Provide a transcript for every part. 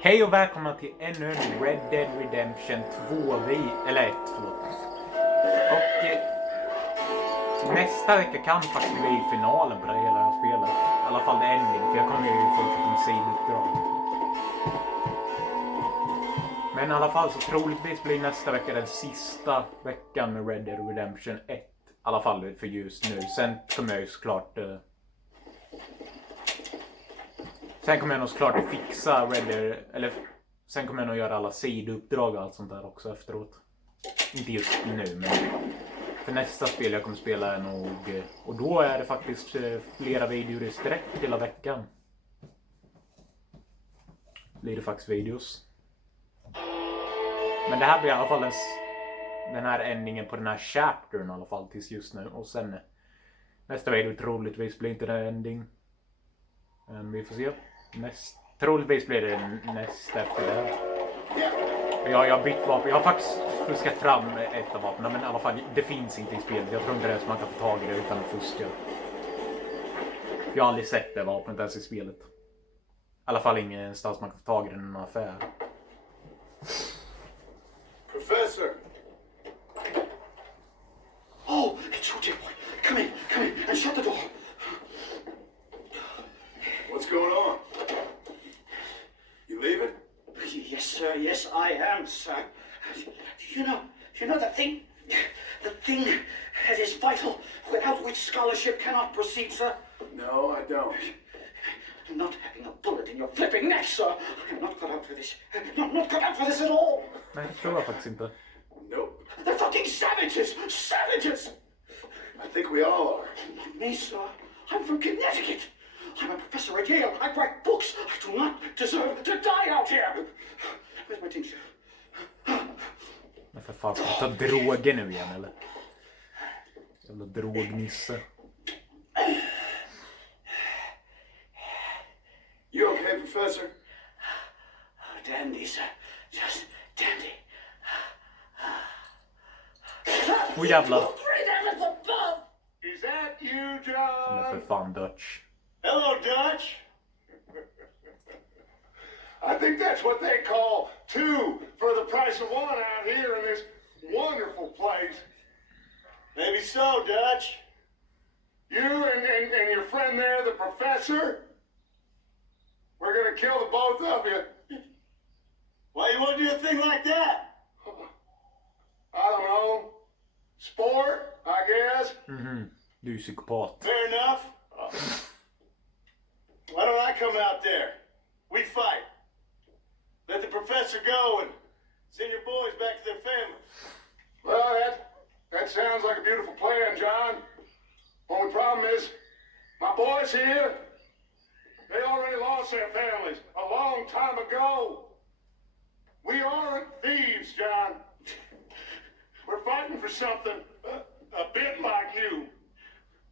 Hej och välkomna till ännu en Red Dead Redemption 2 eller 1, förlåt. Och nästa vecka kan faktiskt bli finalen på det hela spelet. I alla fall ending, för jag kommer ju fortsätta med sidouppdrag. Men i alla fall så troligtvis blir nästa vecka den sista veckan med Red Dead Redemption 1. I alla fall för just nu. Sen kommer jag ju såklart... Sen kommer jag nog såklart att fixa Red Dead, eller sen kommer jag nog göra alla sidouppdrag och allt sånt där också efteråt. Inte just nu, men för nästa spel jag kommer spela är nog, och då är det faktiskt flera videor i sträck hela veckan. Blir det faktiskt videos. Men det här blir i alla fall den här ändringen på den här chaptern i alla fall tills just nu. Och sen nästa video troligtvis blir inte det ending. Vi får se. Troligtvis blir det nästa efter det. Jag har bytt vapen. Jag har faktiskt fuskat fram ett av vapnen. Men i alla fall, det finns inte i spelet. Jag tror inte det är så man kan få tag i det utan att fuska. Jag har aldrig sett det vapnet ens i spelet. I alla fall ingenstans man kan få tag i det i någon affär. Professor! Oh, it's you, dear boy. Come in and shut the door. What's going on? You leaving? Yes, sir. Yes, I am, sir. You know the thing that is vital, without which scholarship cannot proceed, sir. No, I don't. Not having a bullet in your flipping neck, sir. I am not cut out for this. Not cut out for this at all. Nej, det tror jag faktiskt inte. Nope. They're fucking savages! Savages! I think we all are. Me, sir. I'm from Connecticut. I'm a professor at Yale. I write books. I do not deserve to die out here. Where's my tincture? Men för fan, ska du ta droger nu igen eller? Jävla drognisse. You okay, Professor? Oh, dandy, sir. Just dandy. Åh jävlar. Is that you, Men för John? fan Dutch. Hello, Dutch. I think that's what they call two for the price of one out here in this wonderful place. Maybe so, Dutch. You and your friend there, the professor, we're gonna kill the both of you. Why you want to do a thing like that? I don't know. Sport, I guess. Du är psykopat. Fair enough. Why don't I come out there? We fight. Let the professor go and send your boys back to their families. Well, that sounds like a beautiful plan, John. Only problem is, my boys here, they already lost their families a long time ago. We aren't thieves, John. We're fighting for something a bit like you.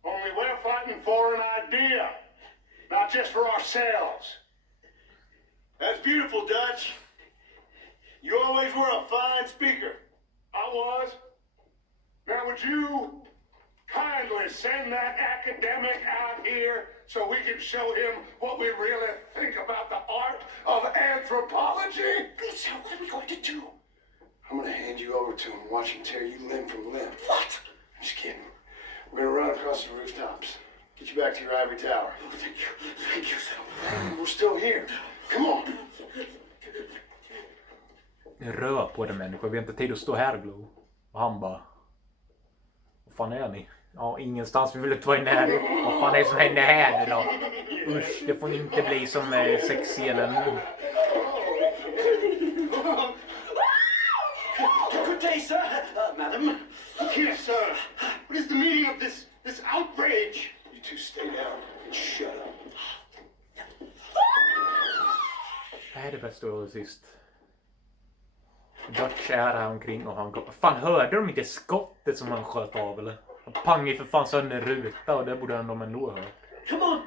Only we're fighting for an idea, not just for ourselves. That's beautiful, Dutch. You always were a fine speaker. I was. Now would you kindly send that academic out here so we can show him what we really think about the art of anthropology? Sir, what are we going to do? I'm gonna hand you over to him and watch him tear you limb from limb. What? I'm just kidding. We're gonna run across the rooftops. Get you back to your ivory tower. Oh, thank you. Thank you, sir. We're still here. Come on. Rör på det människor. Vi har inte tid att stå här, Glow. Och han bara... Vad fan är ni? Ja, ingenstans. Vi vill inte vara i närheten. Vad fan är det som händer här nu då? Usch, det får inte bli som sexscenen. Good day, sir. Madam. Here, sir. What is the meaning of this outrage? You two stay down and shut up. Det här är det bästa året sist. Dutch är här omkring och han går... Fan, hörde de inte skottet som han sköt av eller? Han pangade för fan sönder en ruta och det borde de ändå hört. Come on.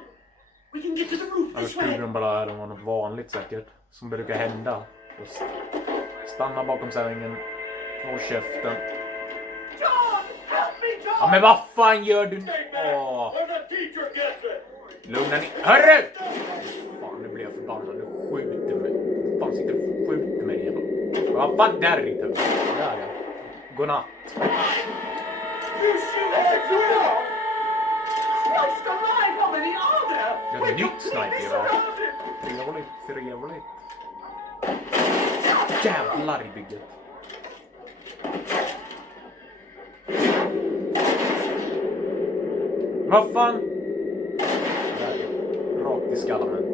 We can get to the roof Annars this way. trodde de bara att det var något vanligt säkert. Som brukar hända. Just stanna bakom sängen. Håll käften. John! Help me, John! Ja men vad fan gör du? Åh. When the teacher gets it. Lugna ner. Hörru! Fan nu blir jag förbannad. Du skjuter mig. Fan fan sitter och skjuter mig? Vad fan, där är ditt huvud. Där ja. Godnatt. Ja, det är nytt sniper. Trevligt. Jävlar i bygget. Vad fan? Rakt i skallamentet.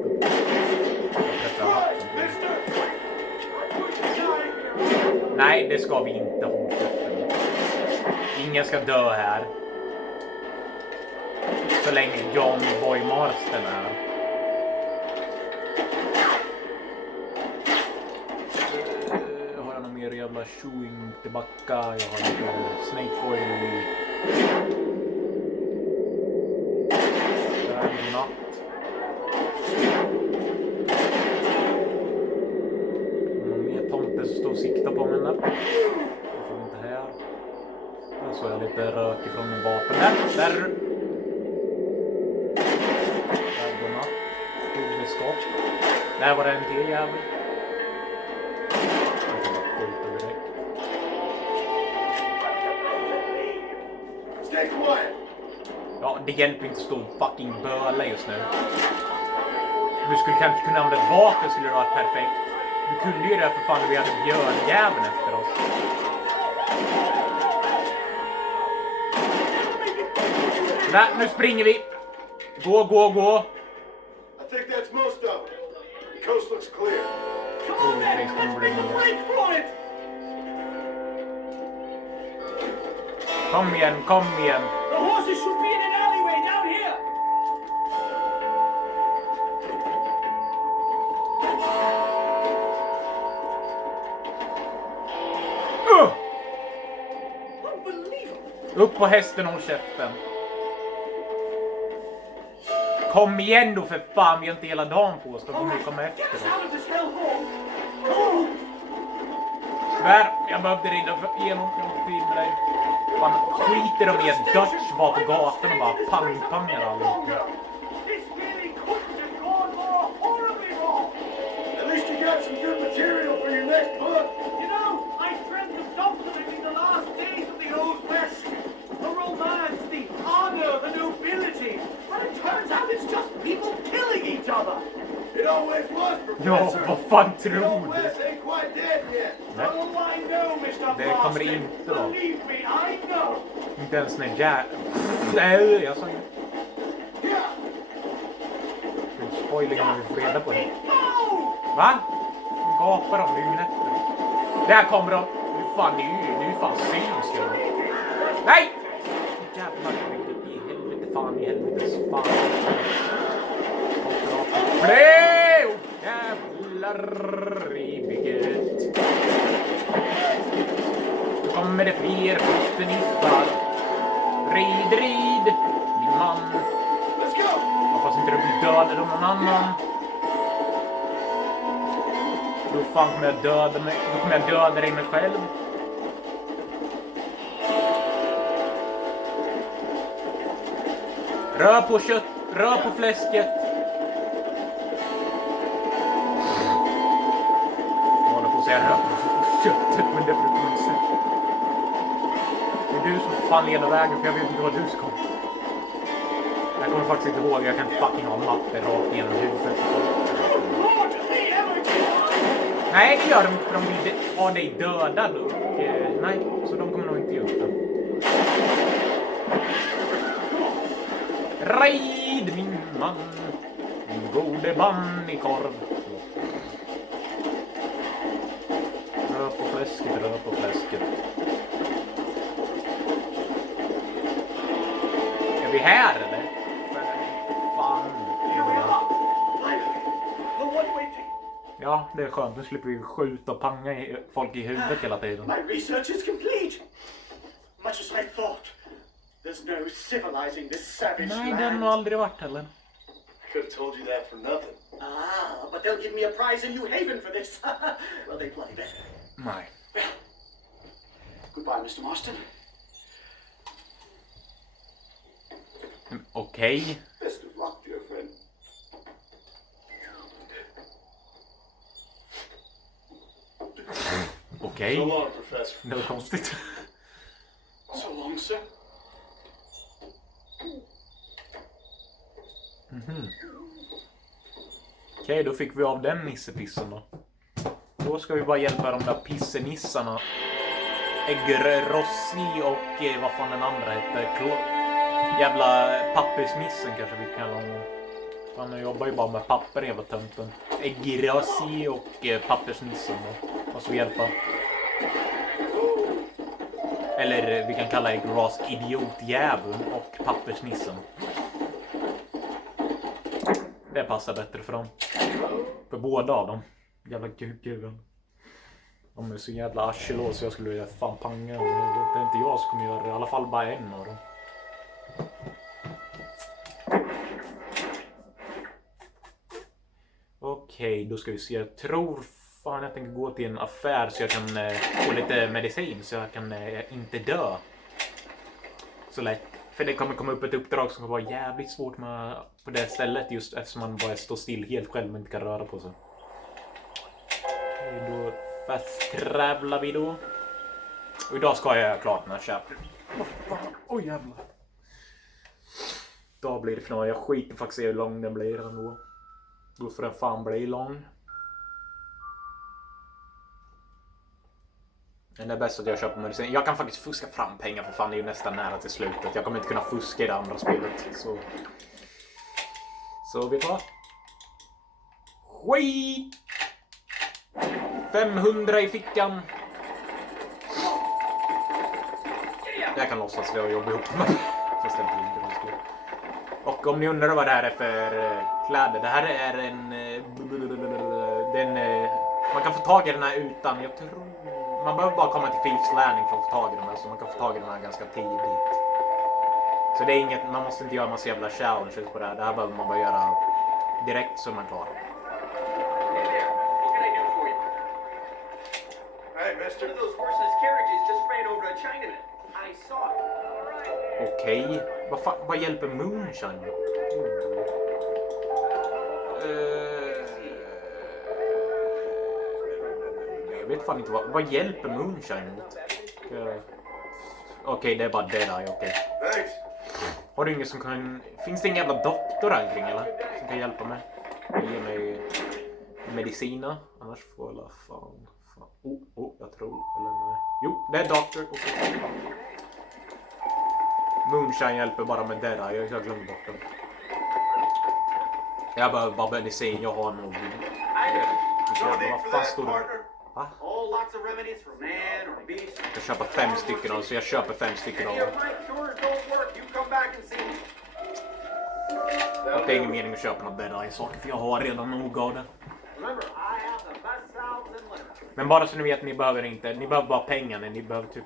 Nej, det ska vi inte ha. Ingen ska dö här. Så länge John Boy Marston är. Har jag någon mer jävla chewing tillbaka? Jag har lite snake oil. Natt. Någon mer tomte som står och siktar på mig där. Jag får inte här. Där såg jag lite rök ifrån min vapen. Där. Huvudskott. Där var det en till jävel. Jag kan bara skjuta direkt. Stay quiet. Ja, det hjälper inte att stå och fucking böla just nu. Du skulle kanske kunna använda ett vapen, skulle det vara perfekt. Du kunde ju det för fan, vi hade björnjäveln efter oss. Nej, nu springer vi. Gå. I think that's most of it. The coast looks clear. Come on, man! Let's make a break for it! Kom igen. The horses should be in an alleyway down here! Unbelievable! Upp på hästen och håll käften. Kom igen då för fan, vi har inte hela dagen på oss. Då kommer vi komma efter oss. Tyvärr, jag behövde rinna igenom tid med dig. Fan, skiter de i att Dutch var på gatan och bara pang-pangar allihop. At least you got some good material for your next book. You know, I dreamt of documenting the last days of the Old West. The romance, the honor, the nobility. But it turns out it's just people killing each other. It always was, Ja, Professor. vad fan The tror Old du? West ain't quite dead yet. Oh, I know, Mr. Det kommer Boston. inte då. Believe me, I know. Inte ens när Nej, jag sa ju. Yeah. Spoiling om vi får reda på det. No! Va? Gapar de nu efter? Där kommer de. Nu fan, nu är fan syns ju. Nej! Jävlar, i helvete fan, i helvetes fan. Play! Jävlar i bygget. Nu kommer det fler kosteniffar. Rid, min man. Let's go. Hoppas inte du blir dödad av någon annan. Då fan kommer jag döda mig. Då kommer jag döda dig mig själv. Rör på kött, rör på fläsket. Jag håller på att säga rör på köttet, men det brukar man inte säga. Det är du som fan leder vägen, för jag vet inte vad du ska. Jag kommer faktiskt inte ihåg, jag kan inte fucking ha mappor rakt igenom huvudet. Nej, det gör de inte, för de vill ha dig dödad. Och, nej, så de kommer nog inte göra det. Rid min man, min gode man i korv. Rör på fläsket, rör på fläsket. Är vi här eller? Fan. Ja, det är skönt. Nu slipper vi skjuta och panga folk i huvudet hela tiden. My research is complete. Much as I thought. There's no civilizing this savage Nej, det har nog land. aldrig varit heller. I could have told you that for nothing. Ah, but they'll give me a prize in New Haven for this. Well, they bloody better. Nej. Well, goodbye, Mr. Marston. Okej. Best of luck, dear friend. Okej. So long, Professor. Det var konstigt. So long, sir. Okej, då fick vi av den nissepissen då. Då ska vi bara hjälpa de där pissenissarna. Egrossi och vad fan den andra hette. Jävla pappersnissen kanske vi kallar honom. Han jobbar ju bara med papper, jävla tönten. Egrossi och pappersnissen då. Och så hjälpa. Eller vi kan kalla Egros idiotjäveln och pappersnissen. Det passar bättre för dem. För båda av dem. Jävla guggen. De är så jävla arselo så jag skulle vilja fan panga. Det är inte jag som kommer göra det. I alla fall bara en av dem. Okej, då ska vi se. Jag tror fan jag tänker gå till en affär så jag kan få lite medicin så jag kan inte dö. Så lätt. För det kommer komma upp ett uppdrag som kommer vara jävligt svårt med på det stället just eftersom man bara står still helt själv och inte kan röra på sig. Okej, då fast trävlar vi då. Och idag ska jag göra klart den här köpen. Oj jävlar. Då blir det för något. Jag skiter faktiskt i hur lång den blir ändå. Då får den fan bli lång. Men det är bäst att jag köper medicin. Jag kan faktiskt fuska fram pengar för fan det är ju nästan nära till slutet. Jag kommer inte kunna fuska i det andra spelet. Så vet du vad? Skit! 500 i fickan. Jag kan låtsas att jag jobbar ihop med. Fast det inte blir. Och om ni undrar vad det här är för kläder. Det här är man kan få tag i den här utan, jag tror... Man behöver bara komma till Thieves Landing för att få tag i den här. Så man kan få tag i den här ganska tidigt. Så det är inget, man måste inte göra massa jävla challenges på det här. Det här behöver man bara göra direkt så man klarar. Hey there, what can I do for you? Hey, mister. One of those horseless carriages just ran over a Chinaman. I saw it. All right. Okej. Vad hjälper Moonshine? Jag vet fan inte vad hjälper Moonshine mot? Okej, det är bara det där. Okej. Thanks. Har du ingen som kan... Finns det ingen jävla doktor här omkring eller? Som kan hjälpa mig? Ge mig medicina. Annars får jag fan... jag tror... Eller nej. Jo, det är doktor. Okay. Moonshine hjälper bara med det där. Jag glömde bort den. Jag behöver bara medicin. Jag har nog... Vad fan står det? Va? All lots of remedies for man or beast. Jag köper 5 stycken av dem, så jag köper 5 stycken av Any dem. of my cures don't work, you come back and see me. Och det är ingen mening att köpa något bättre saker för jag har redan nog av det. Remember, I have the best sounds in Linux. Men bara så ni vet, ni behöver bara pengarna. Ni behöver typ,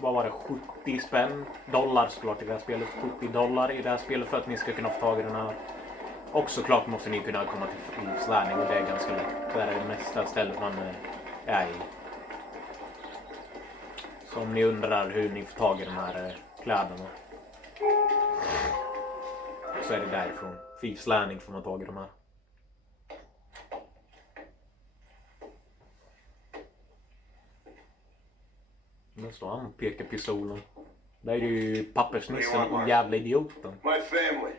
vad var det, 70 spänn? Dollar såklart i det här spelet. $70 i det här spelet för att ni ska kunna få tag i den här. Och såklart måste ni kunna komma till Thieves Landing och det är ganska lätt. Det är det mesta stället man är i. Så om ni undrar hur ni får tag i de här kläderna. Så är det därifrån. Thieves Landing får man tag i de här. Nu står han och pekar pistolen. Där är ju pappersnissen och jävla idioten. My family.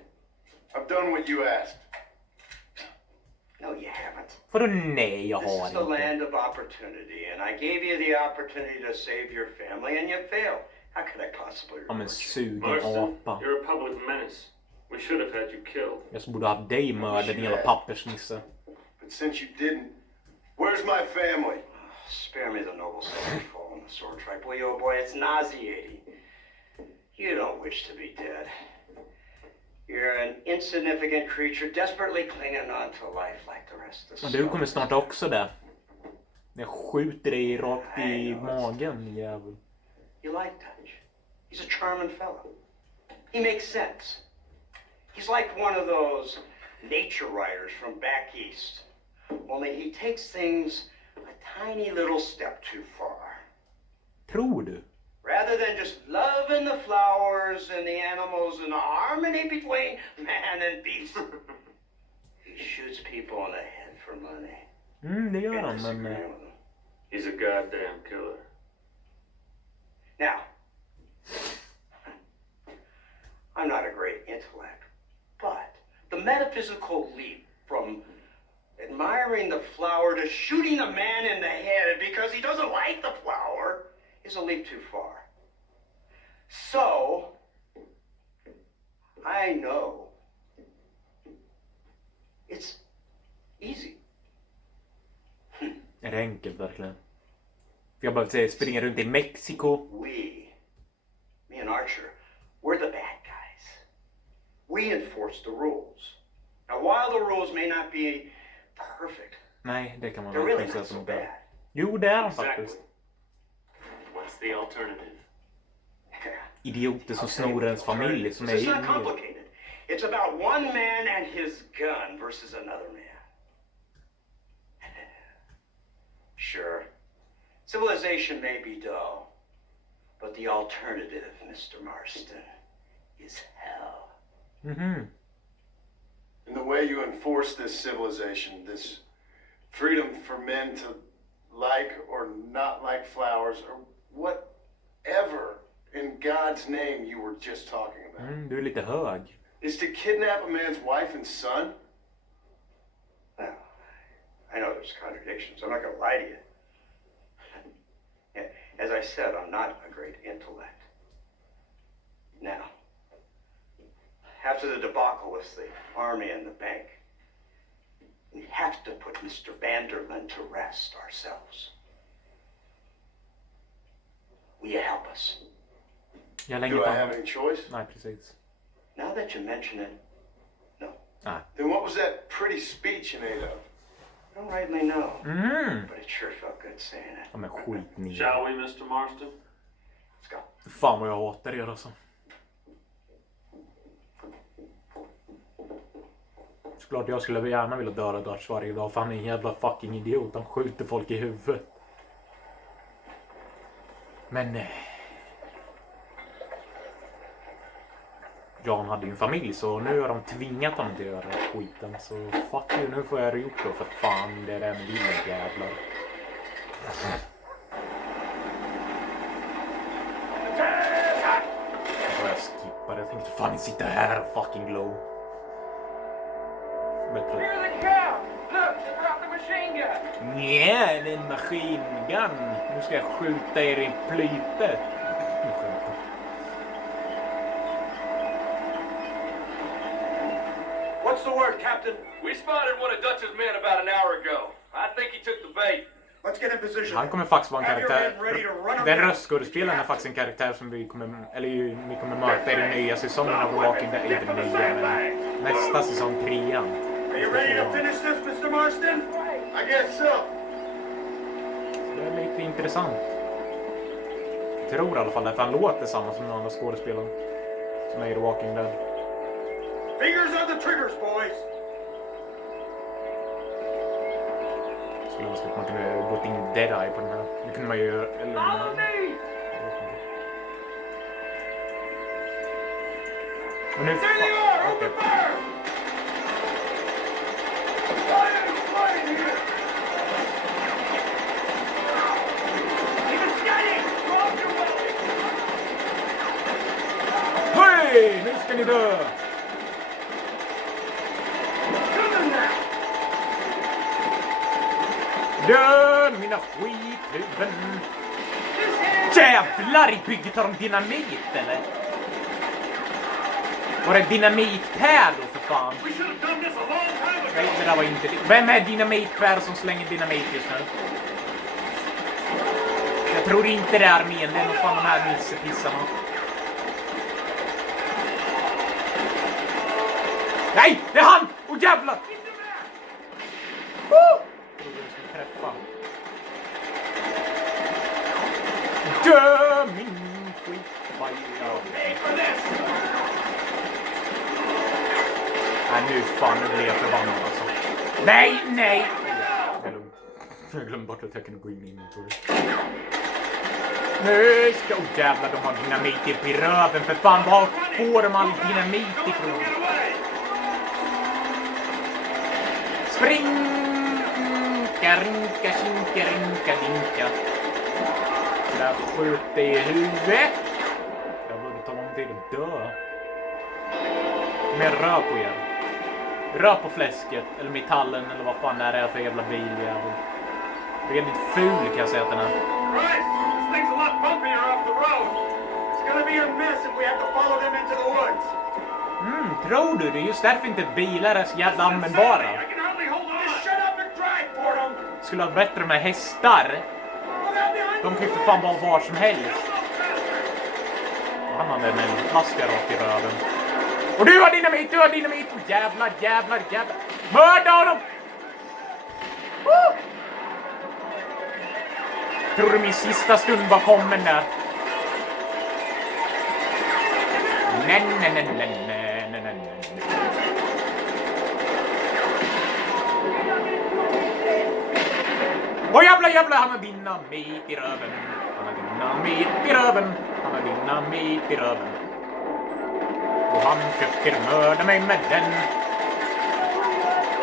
I've done what you asked. No, you haven't. För nej, jag This is har the inte. land of opportunity, and I gave you the opportunity to save your family, and you failed. How could I possibly Ja men reward you? sugen Marston, apa. you're a public menace. We should have had you killed. Jag som borde ha dig mördad, din jävla pappersnisse. But since you didn't, where's my family? Spare me the noble soul of fall on the sword tribe. Will you, oh boy, it's nauseating. You don't wish to be dead. You're an insignificant creature desperately clinging on to life like the rest of Men the du kommer snart också där. Jag skjuter dig rakt i magen, jävel. You like Dutch. He's a charming fellow. He makes sense. He's like one of those nature writers from back east. Only he takes things a tiny little step too far. Tror du? Rather than just loving the flowers and the animals and the harmony between man and beast, he shoots people in the head for money. Det gör Can't han, disagree men... with him. He's a goddamn killer. Now, I'm not a great intellect, but the metaphysical leap from admiring the flower to shooting a man in the head because he doesn't like the flower is a leap too far. So, I know it's easy. Är det enkelt verkligen? För jag behöver säga springa runt i Mexiko. Me and Archer, we're the bad guys. We enforce the rules. Now, while the rules may not be perfect, Nej, det kan man they're really säga not som so det är. bad. Jo, det är de Exactly. faktiskt. What's the alternative? Idioter som snor ens familj som är It's not inne. complicated. It's about one man and his gun versus another man. Sure, civilization may be dull, but the alternative, Mr. Marston, is hell. Mhm. And the way you enforce this civilization, this freedom for men to like or not like flowers, or whatever in God's name you were just talking about, Du är lite hög. is to kidnap a man's wife and son? Well, I know there's contradictions. I'm not going to lie to you. As I said, I'm not a great intellect. Now, after the debacle with the army and the bank, we have to put Mr. Vanderlyn to rest ourselves. Will you help us? Jag har Do inget I have annat. any choice? Nej, precis. Now that you mention it, no. Nej. Then what was that pretty speech you made of? I don't rightly know, Mhm. but it sure felt good saying it. Ja, men skit ner. Shall we, Mr. Marston? Let's go. Fan vad jag hatar er alltså. Såklart jag skulle gärna vilja döda Dutch varje dag. För han är en jävla fucking idiot. Han skjuter folk i huvudet. Men Jan hade ju en familj så nu har de tvingat honom till att göra skiten. Så fuck you, nu får jag det gjort då för fan. Det är den lilla jävlar. Jag skippade. Jag tänkte fan sitta här och fucking glow. Bättre. Hear the cow! Look, they brought the machine gun! Nja, det är en maskingun. Nu ska jag skjuta er i plytet. What's the word, Captain? We spotted one of Dutch's men about an hour ago. I think he took the bait. Let's get in position. Han kommer faktiskt vara en Have your karaktär. men ready to run up Den there. röstskådespelaren är faktiskt en karaktär som vi kommer möta i den nya säsongen av Walking Dead. Inte den nya, men nästa säsong 3. Are you ready to finish this, Mr. Marston? I guess so. Det är lite intressant. Jag tror i alla fall det, för han låter samma som den andra skådespelaren som är i The Walking Dead. Fingers on the triggers, boys. Skulle önska att man kunde gått in Deadeye på den här. Det kunde man ju göra. Follow me! Och nu... There they are! Okej. Open fire! Fire! Fire here! Keep it steady! Drop your weapon! Hej! Nu ska ni dö! Come on now! Dö mina skithuvuden! This hand! Jävlar, i bygget har de dynamit eller? Var det dynamitpärlor för fan? We should have done this a long time ago! Nej, det där var inte det. Vem är dynamitpär som slänger dynamit just nu? Jag tror inte det är armén, det är nog fan de här nissepissarna. Nej, det är han! Åh jävlar! Jag trodde jag skulle träffa. Dö min skitbaja. Pay for this! Nej, nu fan, nu blir jag förbannad alltså. Nej, nej! Det är lugnt. Jag glömde bort att jag kunde gå in i inventory. Nu ska... Åh jävlar, de har dynamit i röven. För fan, var får de all dynamit ifrån? Get away! Spring! Rinka, rinka, kinka, rinka, dinka. Där skjuter i huvudet. Jag borde ta lång tid att dö. Mer rör på er. Rör på fläsket. Eller metallen. Eller vad fan det är för jävla biljävel. Riktigt ful kan jag säga att den är. Christ, this thing's a lot bumpier off the road. It's gonna be a mess if we have to follow them into the woods. Tror du? Det är just därför inte bilar är så jävla användbara. I can hardly hold on. Just shut up and drive for them. Skulle ha bättre med hästar. De kan ju för fan vara var som helst. Och han hade en flaska rakt i röven. Och du har dynamit, du har dynamit. Jävlar, jävlar, jävlar. Mörda honom! Tror du min sista stund var kommen där? Nej, nej, nej, nej, nej, nej, nej. Åh jävlar, jävlar, han har dynamit i röven. Han har dynamit i röven. Han har dynamit i röven. Och han försöker mörda mig med den.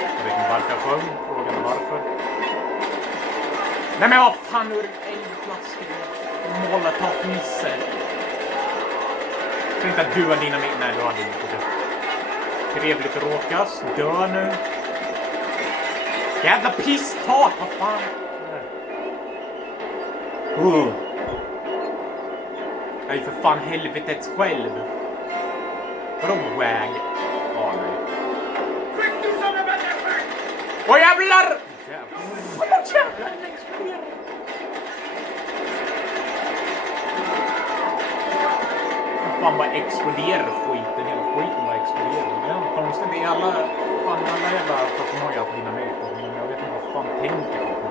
Jag vet inte varför jag sjöng. Frågan är varför. Nej men vad fan, ur eldflaskor. Molotov-nisse. Jag tänkte att du har dynamit. Nej, du har dynamit. Trevligt att råkas. Dö nu. Jävla pisstak, vad fan. Jag är för fan helvetets själv. Vadå wag? Åh nej. Åh jävlar! Åh jävlar, den exploderar. Fan bara exploderar skiten. Hela skiten bara exploderar. Det är konstigt. Det är alla jävla Fakomoja på dina möten. Men jag vet inte vad fan tänker på.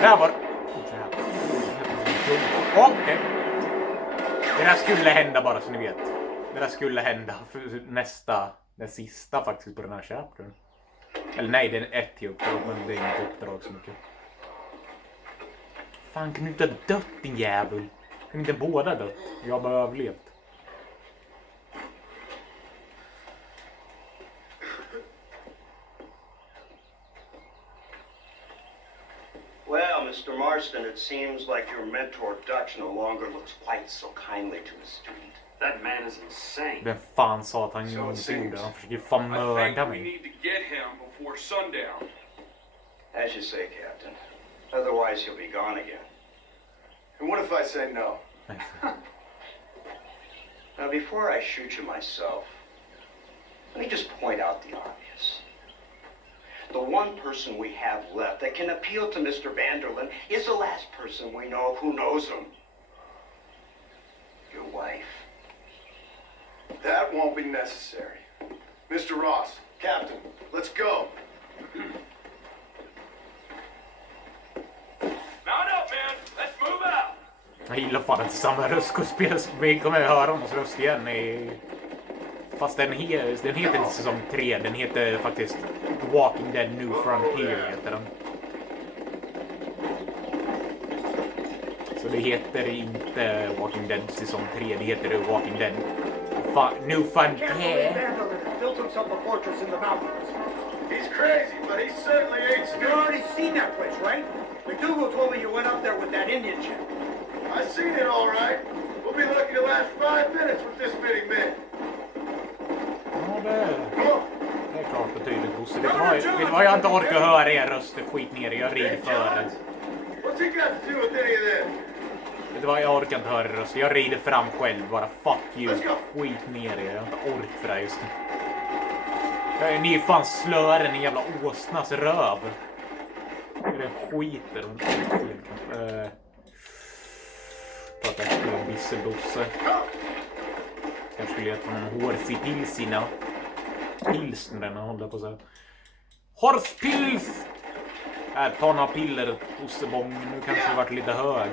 Där var det. Okej. Det där skulle hända bara så ni vet. Det där skulle hända för den sista faktiskt på den här chaptern. Eller nej, det är ett till uppdrag, men det är inte uppdrag så mycket. Fan, kan du inte ha dött din jävel? Kan inte båda dött? Jag har bara överlevt. Well, Mr. Marston, it seems like your mentor Dutch no longer looks quite so kindly to the student. That man is insane. Vem fan sa att han gjorde det? Han försöker fan I mörda think we mig. need to get him before sundown. As you say, Captain. Otherwise, he'll be gone again. And what if I say no? Now, before I shoot you myself, let me just point out the obvious. The one person we have left that can appeal to Mr. Vanderlyn is the last person we know who knows him. Your wife. That won't be necessary. Mr. Ross, Captain, let's go. Mount up, man. Let's move out. Jag gillar fan inte samma röstskådespelare. Vi kommer att höra hans röst igen i... Fast den heter inte säsong 3. Den heter faktiskt The Walking Dead New Frontier heter den. Så det heter inte Walking Dead säsong 3. Det heter The Walking Dead New Frontier. Built himself a fortress in the mountains. He's crazy, but he certainly ain't You've stupid. already seen that place, right? McDougal told me you went up there with that Indian chick. I seen it all right. We'll be lucky to last 5 minutes with this many men. Ja, det Come on. är klart och tydligt, Bosse. Vet du vad jag inte orkar höra er röster? Skit ner er, jag rider för det. What's he got to do with any of this? Vet du vad, jag orkar inte höra er röster. Jag rider fram själv, bara fuck you. Skit ner er, jag har inte ork för det just nu. Ni är fan slören, en jävla åsnas röv. Det skiter om prata efter en bissebosse. Kanske skulle jag ta någon hårsig pilsina. Pilsner håller på att säga. Horspils! Här, ta några piller, ossebång. Nu kanske det varit lite hög.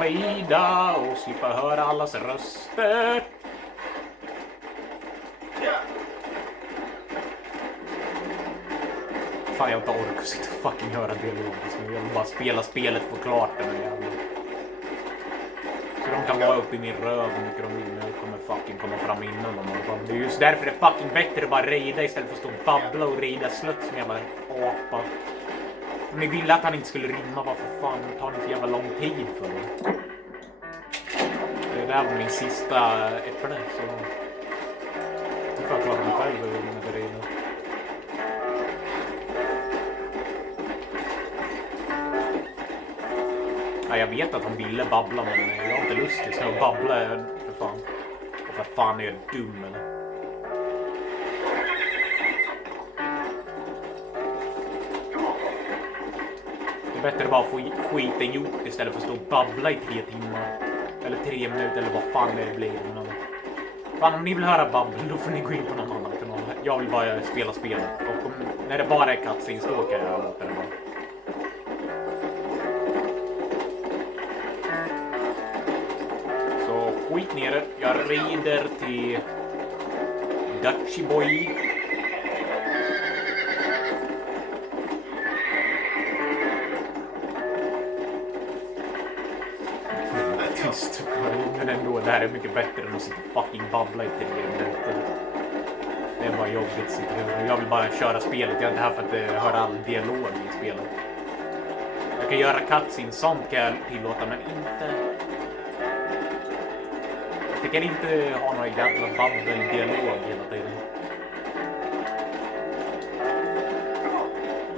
Rida och slippa höra allas röster. Fan, jag har inte ork att sitta och fucking höra dialog. Jag vill bara spela spelet för klart den här jävla. Så de kan vara uppe i min röv hur mycket de vill nu kommer fucking komma fram innan dem. Det är just därför det är fucking bättre att bara rida istället för att stå och babbla och rida slött som jävla apa. Om ni ville att han inte skulle rimma, varför fan tar ni inte jävla lång tid för det? Det där var min sista äpple, så nu får jag klara mig själv hur jag vill rida. Ja, jag vet att han ville babbla, men jag har inte lust just nu att babbla för fan. Och för fan är jag dum eller? Det är bättre att bara få skiten gjort istället för att stå och babbla i 3 timmar. Eller 3 minuter eller vad fan det blir. Fan, om ni vill höra babbel då får ni gå in på någon annan kanal. Jag vill bara spela spelet. Och när det bara är cutscenes då kan jag låta det vara. Skit ner det. Jag rider till Dutchy Boy. Tyst. Men ändå, det här är mycket bättre än att sitta fucking babbla i 3 minuter. Det är bara jobbigt sitta här. Jag vill bara köra spelet. Jag är inte här för att höra all dialog i spelet. Jag kan göra cutscenes, sånt kan jag tillåta, men inte... Jag kan inte ha några jävla babbel-dialog hela tiden.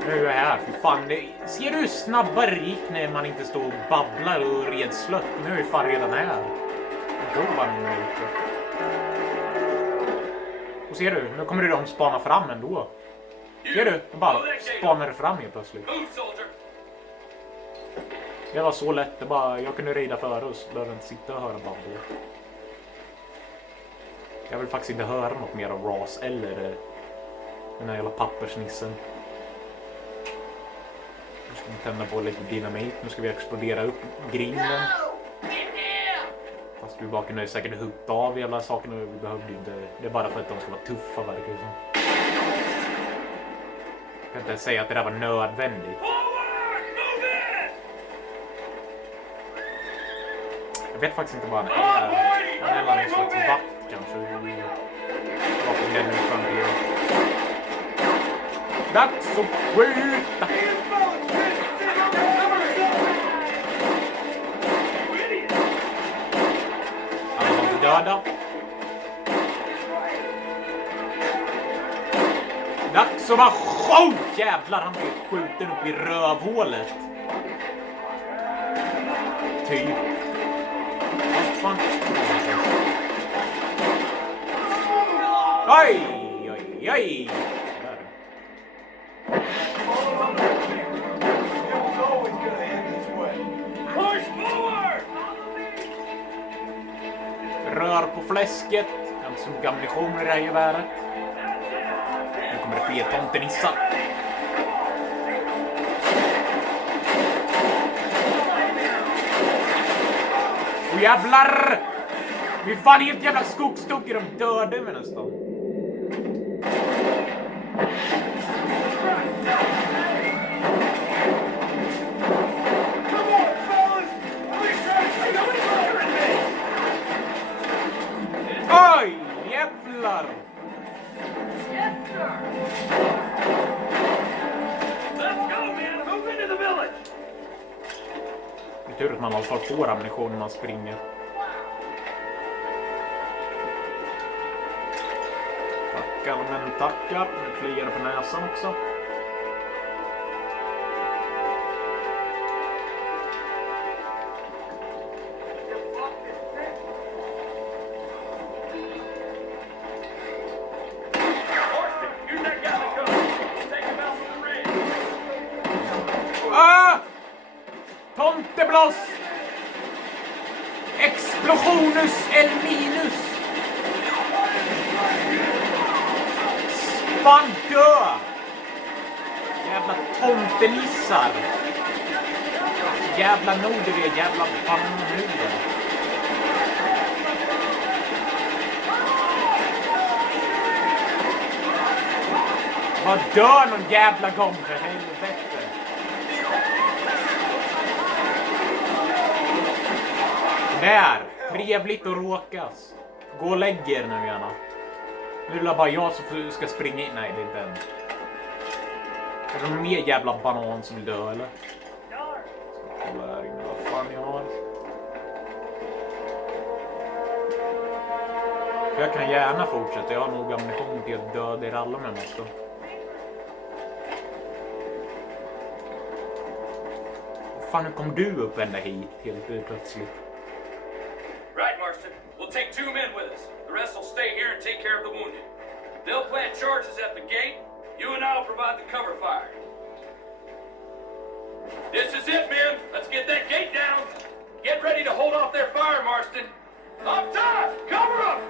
Nu är jag här, för fan. Ser du hur snabbare det gick när man inte står och babblar och red slött? Nu är jag fan redan här. Då var det ute. Och ser du, nu kommer det de spana fram ändå. Ser du? De bara spanar fram helt plötsligt. Det var så lätt, det bara, jag kunde rida före och så behöver inte sitta och höra babbel. Jag vill faktiskt inte höra något mer av Ross eller den här jävla pappersnissen. Nu ska vi tända på lite dynamit. Nu ska vi explodera upp grinden. Fast vi bara kunde säkert hugga av jävla sakerna. Vi behövde inte. Det är bara för att de ska vara tuffa, verkar det som. Jag kan inte säga att det där var nödvändigt. Jag vet faktiskt inte vad han är. Han är någon slags vakt kanske. Bakom den nu framtiden. Dags att skjuta! Alla var inte döda. Dags att bara skjuta! Jävlar, han blir skjuten upp i rövhålet. Typ. Fan. Oj, oj, oj. Rör på fläsket. En som ammunition i det här geväret. Nu kommer det fler tomtenissar. Åh jävlar! Vi är fan helt jävla skogstokar, de dödade mig nästan. Oj, jävlar! Det är tur att man i alla fall får ammunition när man springer. Tackar, men tackar. Nu kliar det på näsan också. Ah! Tomtebloss! Explosionus el minus! Fan dö! Jävla tomtenissar! Jävla norder, jävla pannhuder! Vad dör någon jävla gång för helvete? Där! Trevligt att råkas. Gå och lägg er nu gärna. Nu är det bara jag som ska springa in. Nej, det är inte än. Är det någon mer jävla banan som vill dö, eller? Kolla här inne, vad fan jag har. Jag kan gärna fortsätta. Jag har nog ammunition till att döda er alla med något då. Fan, nu kom du upp ända hit helt plötsligt. Right, Marston. We'll take 2 men with us. The rest will stay here and take care of the wounded. They'll plant charges at the gate. You and I'll provide the cover fire. This is it, men. Let's get that gate down. Get ready to hold off their fire, Marston. Up top! Cover up!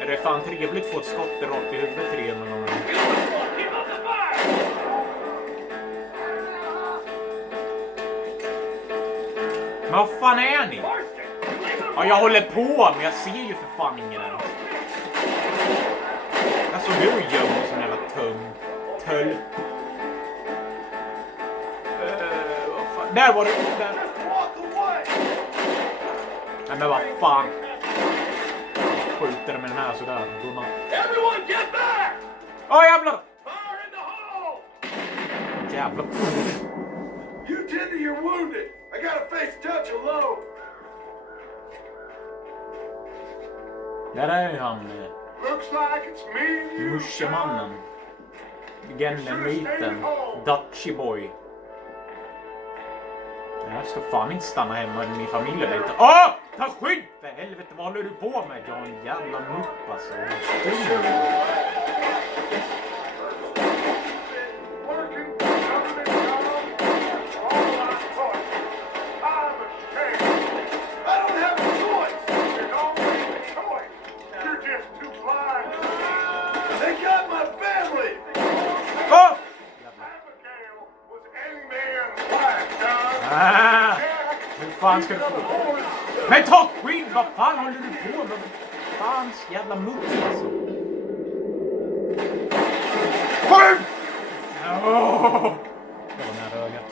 Är det fan trevligt att få ett skott rakt i huvudet till er någon gång? Men vad fan är ni? Ja, jag håller på, men jag ser ju för fan ingen än. Alltså, du gömmer som jävla tölp. Vad fan? Där var det! Där. Nej, men vad fan? Skjuter med den här sådär. Everyone get back! Åh, jävlar! Fire in the hole! Jävlar. You tend to your wounded. I gotta face Dutch alone. Där är ju han. Looks like it's me and you. Muschemannen. Gennemyten. Dutchy boy. Jag ska fan inte stanna hemma med min familj eller inte. Åh! Ta skydd! För helvete, vad håller du på med? Jag har en jävla mupp alltså. Hur fan ska du få? Men ta skydd! Vad fan håller du på med? Fans jävla mupp alltså. Skydd! Det var nära ögat.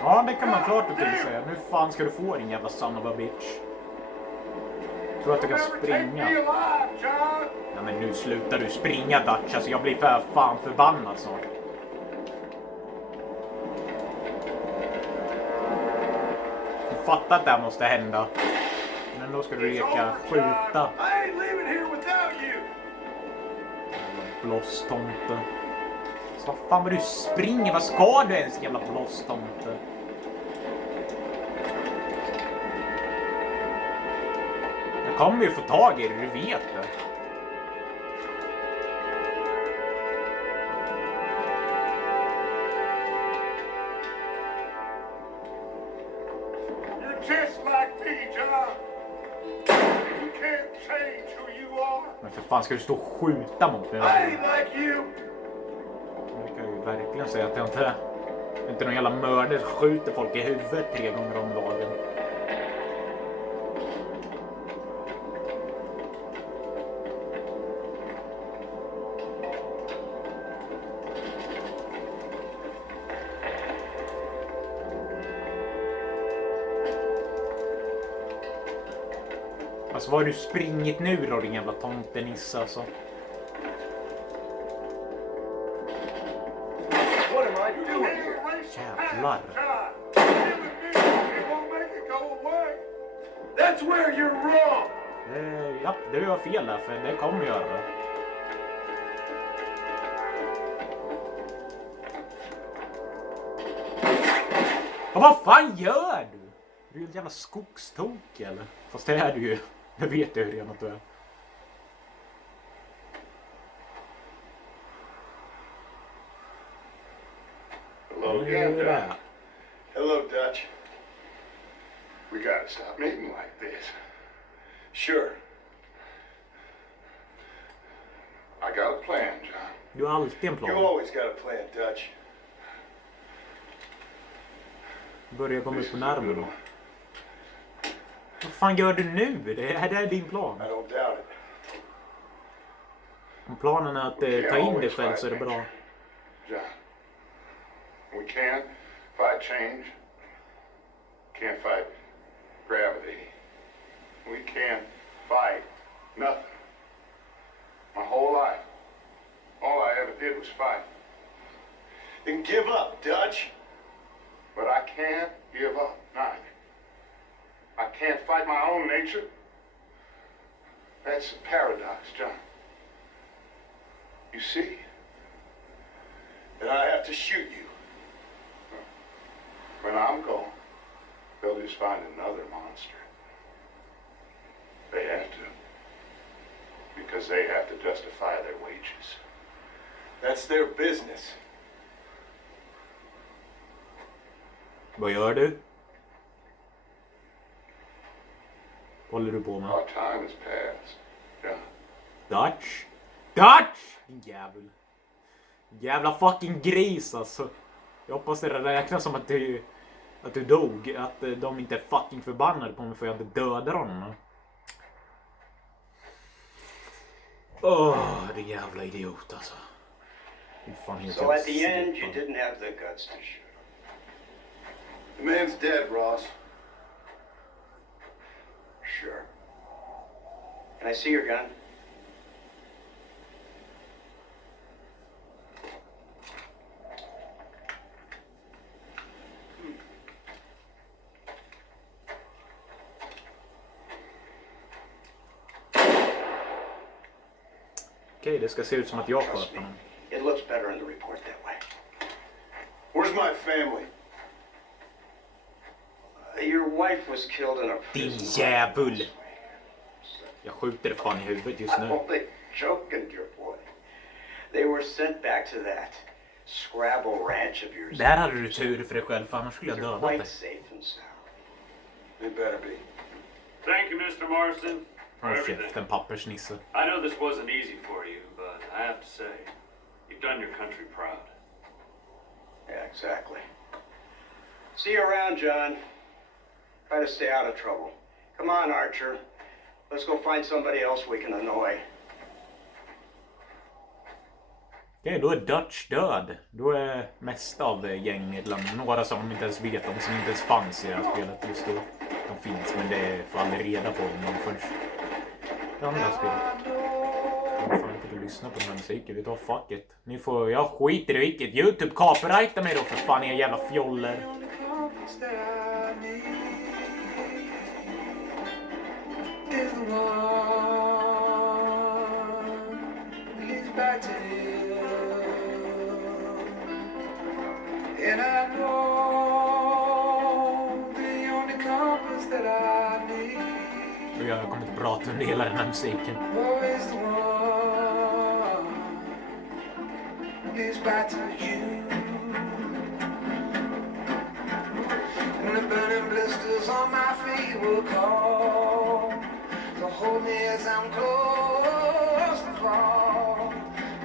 Ja, det kan man klart och tydligt säga. Nu fan ska du få din jävla son of a bitch. Tror att du kan springa? Ja, men nu slutar du springa, Dutch. Alltså jag blir för fan förbannad snart. Du fattar att det här måste hända. Men då ska du leka skjuta. Blåstomte. Så vad fan vad du springer? Vad ska du ens, jävla blåstomte? Jag kommer ju få tag i det, du vet det. Men för fan, ska du stå och skjuta mot mig? Det kan ju verkligen säga att jag inte är någon jävla mördare som skjuter folk i huvudet 3 gånger om dagen. Alltså vad har du springit nu då, din jävla tomtenissa alltså? Jävlar. That's where you're wrong. Ja, du har fel där, för det kommer jag göra. Och vad fan gör du? Du är en jävla skogstok eller? Fast det är du ju. Det vet jag hur redan att du är. Hello again, Dutch. Hello, Dutch. We gotta stop meeting like this. Sure. I got a plan, John. Du har alltid en You plan. always got a plan, Dutch. Börjar komma upp på närmare då. Vad fan gör du nu? Det är din plan. I don't doubt it. Om planen är att ta in dig själv så är det bra. John, we can't fight change. Can't fight gravity. We can't fight nothing. My whole life, all I ever did was fight. Then give up, Dutch. But I can't give up, neither. I can't fight my own nature. That's a paradox, John. You see? Then I have to shoot you. When I'm gone, they'll just find another monster. They have to. Because they have to justify their wages. That's their business. Vad gör du? Vad håller du på med? Our time has passed, John. Dutch? Dutch! Din jävel. Jävla fucking gris alltså. Jag hoppas det räknas som att du dog. Att de inte är fucking förbannade på mig för jag inte dödar honom. Din jävla idiot alltså. So at the end, you didn't have the guts to shoot him. The man's dead, Ross. Sure. Can I see your gun? Okej, det ska se ut som att jag sköt honom. It looks better in the report that way. Where's my family? Your wife was killed in a Din prison. jävul! Jag skjuter fan i huvudet just I'm nu. only joking, dear boy. They were sent back to that Scrabble ranch of yours. Där hade du tur för dig själv, för annars skulle jag They're dödat quite dig. safe and sound. They better be. Thank you, Mr. Marston, for Håll everything. käften, pappersnisse. I know this wasn't easy for you, but I have to say, you've done your country proud. Yeah, exactly. See you around, John. Try to stay out of trouble. Come on, Archer. Let's go find somebody else we can annoy. Okej, då är Dutch död. Då är mest av gängmedlemmarna. Några som inte ens vet om, som inte ens fanns i det här spelet just då. De finns, men det får aldrig reda på dem först. Det andra spelet. Jag får inte lyssna på den här musiken. Vi tar fuck it. Ni får, jag skiter i vilket. YouTube copyrightar mig då för fan, er jävla fjoller. And I know the only compass that I need Och jag kommer inte prata under hela den här musiken. is the one leads back to you. And the burning blisters on my feet will call to hold me as I'm close to fall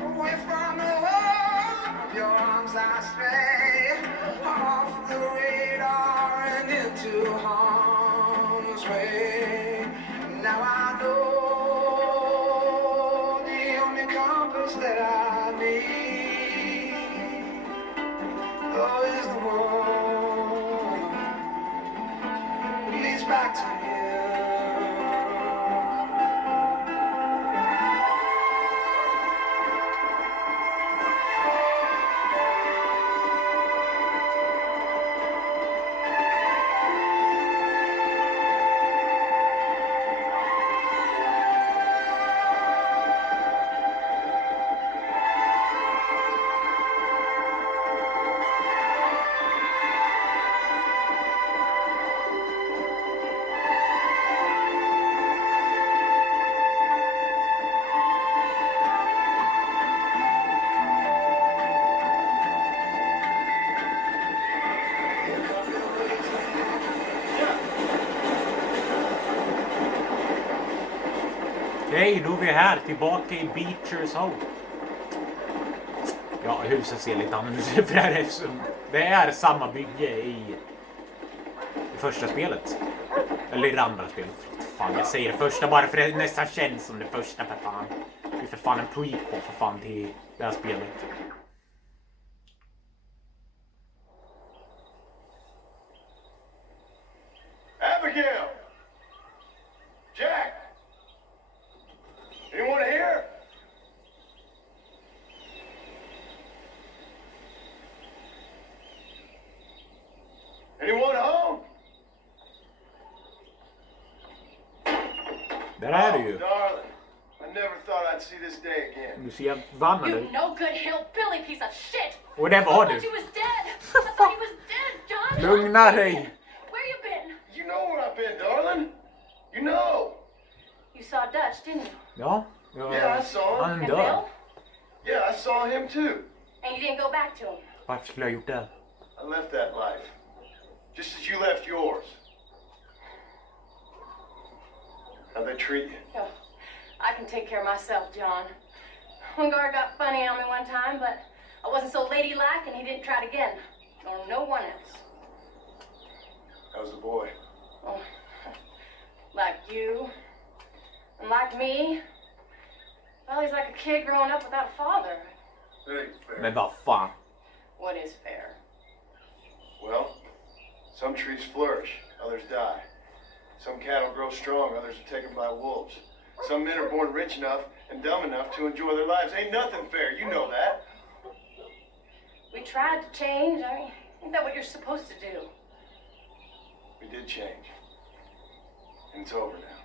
away from the warmth of your arms. I stray off the radar and into harm's way. Now I know the only compass that I need is the one that leads back to you. Okej, då är vi här tillbaka i Beecher's Hope. Ja, huset ser lite annorlunda ut för det här det är samma bygge i första spelet. Eller i det andra spelet. Fan, jag säger det första bara för det nästan känns som det första för fan. Det är för fan en prequel för fan till det här spelet. Abigail! Jack! Anyone here? Anyone home? Där är du ju. Darling, I never thought I'd see this day again. Du ser vannad You ut. no good hillbilly piece of shit! Och det I var thought du. he was dead! I thought he was dead, John! Lugna dig. Where you been? You know where I've been, darling. You know. You saw Dutch, didn't you? Ja. Yeah, I saw him. Han And dör. Bill? Yeah, I saw him too. And you didn't go back to him? Varför skulle jag ha gjort det? I left that life. Just as you left yours. How'd they treat you? Oh, I can take care of myself, John. Wingard got funny on me one time, but I wasn't so ladylike and he didn't try it again. Nor no one else. How's the boy? Oh, like you. And like me. Well, he's like a kid growing up without a father. That ain't fair. Men vad fan. What is fair? Well, some trees flourish, others die. Some cattle grow strong, others are taken by wolves. Some men are born rich enough and dumb enough to enjoy their lives. Ain't nothing fair, you know that. We tried to change. I mean, isn't that what you're supposed to do? We did change. And it's over now.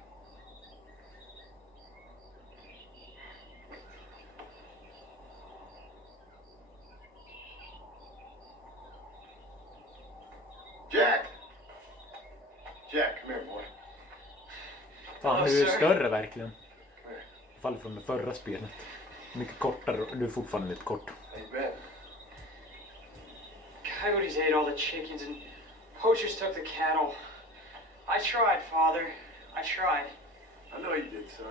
Jack! Jack, come here, boy. Fan, du är större verkligen. Come here. I alla fall från det förra spelet. Mycket kortare. Du är fortfarande lite kort. How you been? Coyotes ate all the chickens and poachers took the cattle. I tried, Father. I tried. I know you did, son.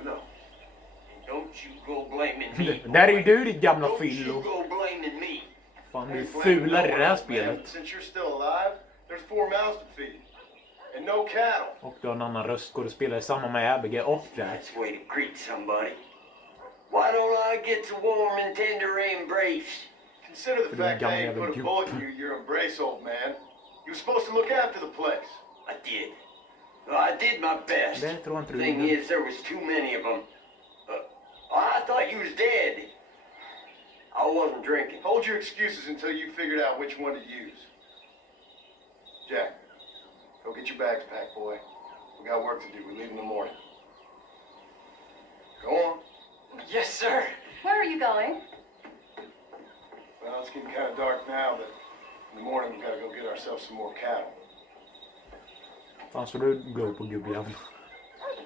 I know. Don't you go blaming me. Där är ju du ditt gamla Don't you fyllo. go blaming me. Fan, du är Ain't blaming fulare i det här man. spelet. Since you're still alive, there's 4 mouths to feed. And no cattle. Och du har en annan röstskådespelare, samma med Abigail och Jack. That's the way to greet somebody. Why don't I get a warm and tender embrace? Consider the För du är en fact that I gammal ain't jävla put a gubbe. bullet in your embrace, old man. You were supposed to look after the place. I did. I did my best. Det tror jag inte du Thing gjorde. is, there was too many of them. I thought you was dead. I wasn't drinking. Hold your excuses until you figured out which one to use. Jack, go get your bags packed, boy. We got work to do. We leave in the morning. Go on. Yes, sir. Where are you going? Well, it's getting kind of dark now, but in the morning we gotta go get ourselves some more cattle. Fan, så du går på gubbjäveln.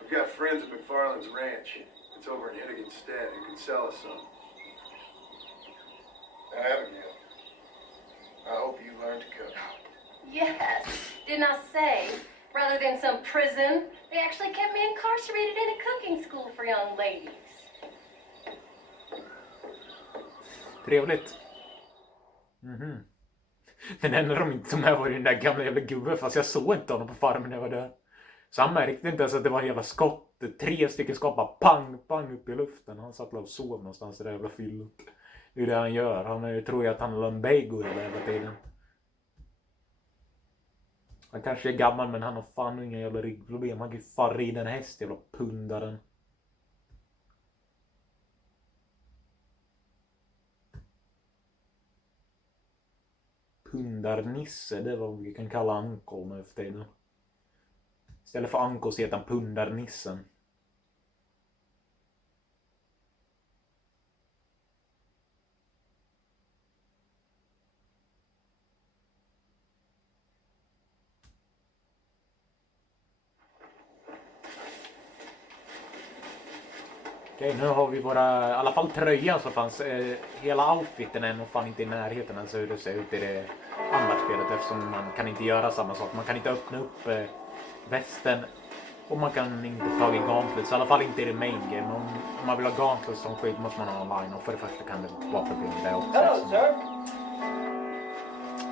We've got friends at McFarland's ranch. It's over in Hennigan's stead who can sell us some. Now, Abigail, I hope you learn to cook. Yes. Didn't I say? Rather than some prison, they actually kept me incarcerated in a cooking school for young ladies. Trevligt. Mhm. Den enda de inte som med var den där gamla jävla gubben, fast jag såg inte honom på farmen när jag var där. Så han märkte inte ens att det var en jävla skott. 3 stycken skott bara pang, pang upp i luften. Han satt och sov någonstans i det jävla fyllot. Det är det han gör. Han tror ju att han har en bagel hela tiden. Han kanske är gammal, men han har fan inga jävla ryggproblem. Han kan ju fan rida en häst, jävla pundaren. Pundarnisse, det är vad vi kan kalla Anko nu för tiden. Istället för Anko så heter han Pundarnissen. Okej, nu har vi våra, i alla fall tröjan så fanns, hela outfiten är nog fan inte i närheten alltså hur det ser ut i det andra spelet eftersom man kan inte göra samma sak. Man kan inte öppna upp västen och man kan inte få tag i gauntlets, i alla fall inte i det main game. Om man vill ha gauntlets som skit måste man ha online och för det första kan det vara problem med det också. Hello, sir.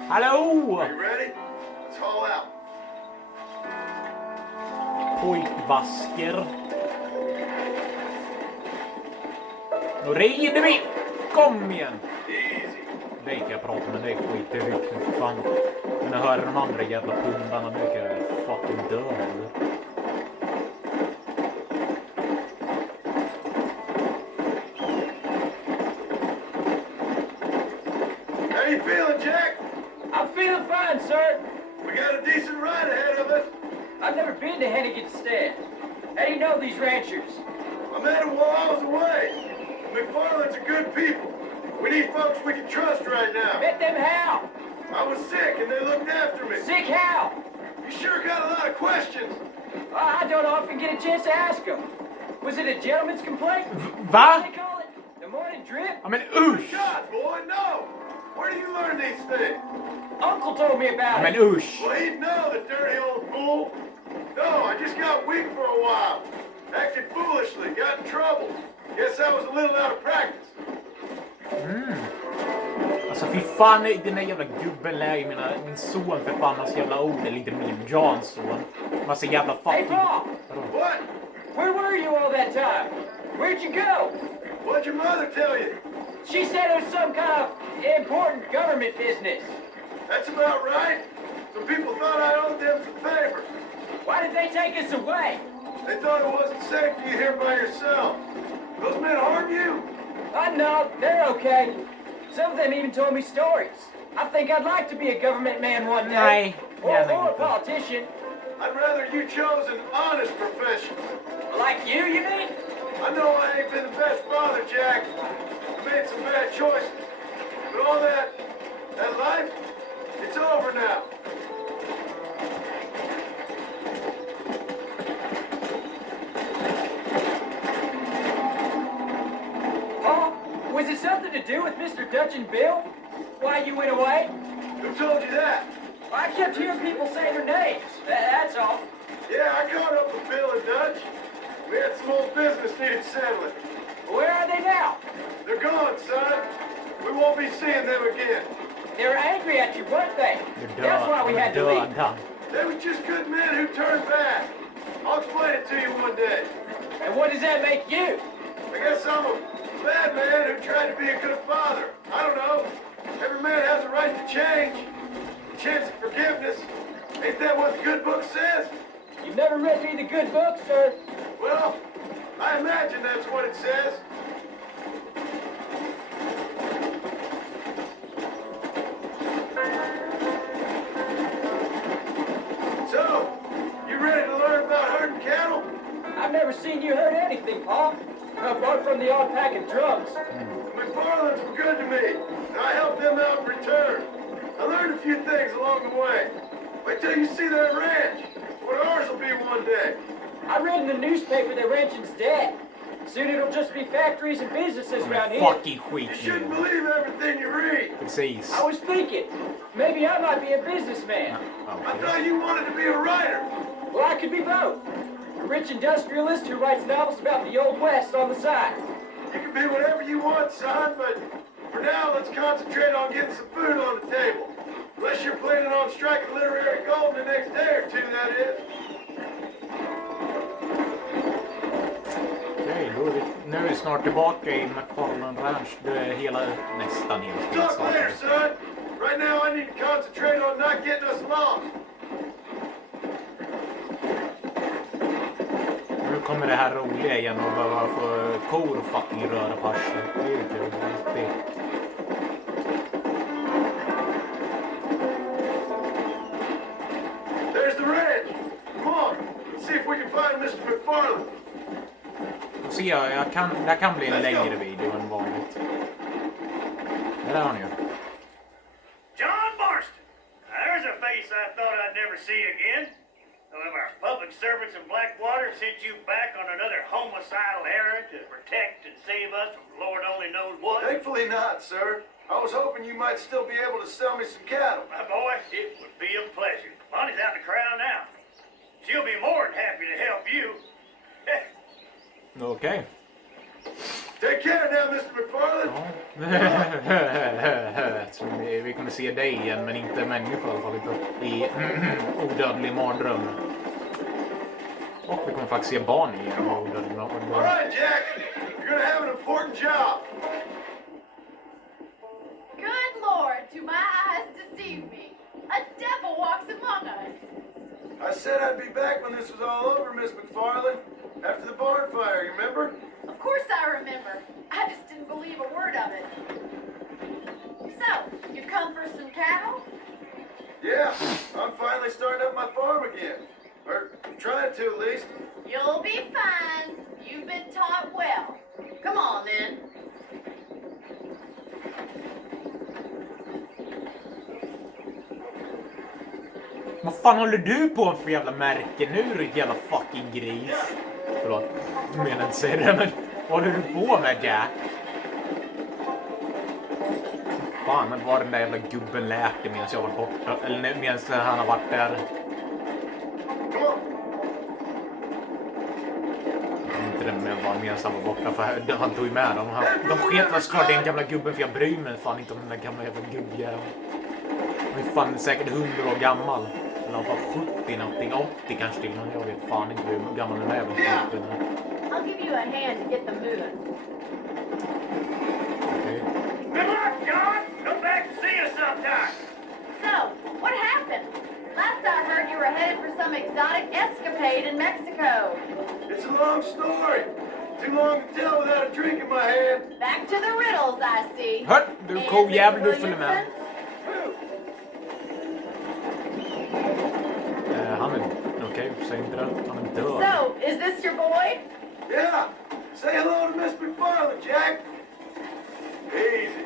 Hallå! Are you ready? Let's haul out. pojkvasker. Nu rider vi! Kom igen! Det kan jag prata med dig skit, det är riktigt för fan. Men jag hör de andra jävla pundarna, nu kan jag fucking dö eller? How you feeling, Jack? I'm feeling fine, sir. We got a decent ride ahead of us. I've never been to Hennigan's Stead. How do you know these ranchers? I met them while I was away. McFarland's are good people. We need folks we can trust right now. Met them how? I was sick and they looked after me. Sick how? You sure got a lot of questions. I don't often get a chance to ask them. Was it a gentleman's complaint? Va? What do they call it? The morning drip? Ja men usch! God, boy, no! Where do you learn these things? Uncle told me Ja about men it. usch! Well, he'd know, the dirty old fool. No, I just got weak for a while. Acted foolishly, got in trouble. Guess I was a little out of practice. Alltså fy fan, den där jävla gubben lär ju min son för fan hans jävla ord, eller inte min, Johns son. Massa jävla Hey, fucking... Paul! What? Where were you all that time? Where'd you go? What'd your mother tell you? She said it was some kind of important government business. That's about right. Some people thought I owed them some favor. Why did they take us away? They thought it wasn't safe for you here by yourself. Those men harm you? No, they're okay. Some of them even told me stories. I think I'd like to be a government man one day. Nej, Or gärna a inte. politician. I'd rather you chose an honest profession. Like you mean? I know I ain't been the best father, Jack. I made some bad choices. But all that life, it's over now. Paul, was it something to do with Mr. Dutch and Bill? Why you went away? Who told you that? I kept hearing people say their names. That's all. Yeah, I caught up with Bill and Dutch. We had some old business needed settling. Where are they now? They're gone, son. We won't be seeing them again. They were angry at you, weren't they? They're That's why we had to leave. döda. They were just good men who turned bad. I'll explain it to you one day. And what does that make you? I guess I'm a bad man who tried to be a good father. I don't know. Every man has a right to change. A chance of forgiveness. Ain't that what the good book says? You've never read me the good book, sir. Well, I imagine that's what it says. So, you ready to learn about herding cattle? I've never seen you hurt anything, Paul. Apart from the odd pack of drums. The McFarlands were good to me, and I helped them out in return. I learned a few things along the way. Wait till you see that ranch. It's what ours will be one day. I read in the newspaper that ranching's dead. Soon it'll just be factories and businesses around Men here. fucking skit You shouldn't nu. believe everything you read. Precis. I was thinking, maybe I might be a businessman. I thought you wanted to be a writer. Well, I could be both. A rich industrialist who writes novels about the Old West on the side. You can be whatever you want, son, but for now, let's concentrate on getting some food on the table. Unless you're planning on striking literary gold the next day or two, that is. Okej, då är vi, nu är vi snart tillbaka i McFarland Ranch. Det är nästan hela Talk later, spelet. son. Right now, I need to concentrate on not getting us lost. Nu kommer det här roliga igen och behöva få kor och fucking röra på arslet. Det är ju kul. Det. There's the ranch. Come on, let's see if we can find Mr. McFarland. Då ser jag, det här kan bli en längre video än vanligt. Det där har ni ju. John Marston. There's a face I thought I'd never see again. Some of our public servants in Blackwater sent you back on another homicidal errand to protect and save us from Lord only knows what. Thankfully not, sir. I was hoping you might still be able to sell me some cattle. My boy, it would be a pleasure. Bonnie's out in the crowd now. She'll be more than happy to help you. Okej. Take care now, Mr. McFarland. Så vi kunde se dig igen, men inte människor i alla fall. I odödlig mardröm. Och vi kommer faktiskt se barn igen. All right, Jack. You're gonna have an important job. Good Lord, do my eyes deceive me? A devil walks among us. I said I'd be back when this was all over, Miss McFarland. After the barn fire, you remember? Of course I remember. I just didn't believe a word of it. So, you've come for some cattle? Yeah, I'm finally starting up my farm again. Or trying to, at least. You'll be fine. You've been taught well. Come on, then. Vad fan håller du på för jävla märke nu, du jävla fucking gris? Förlåt, jag menar inte säga det, men vad håller du på med, Jack? Fan, men var den där jävla gubben läkte medan jag var borta? Eller medan han har varit där? Inte det med var medan han var borta, för han tog ju med dem. De sket väl såklart den gamla gubben, för jag bryr mig fan inte om den där gamla jävla gubbjäveln. Han är fan säkert 100 år gammal. Eller han var 70 någonting, 80 kanske till. Men jag vet fan inte hur gammal den är. I'll give you a hand to get them moving. Okay. Good luck, John. Come back and see us sometime. So, what happened? Last I heard you were headed for some exotic escapade in Mexico. It's a long story. Too long to tell without a drink in my hand. Back to the riddles, I see. Hört, du kom jävla du följer med. Han är okej, säg inte det. Han är död. So, is this your boy? Yeah. Say hello to Miss McFarland, Jack. Easy.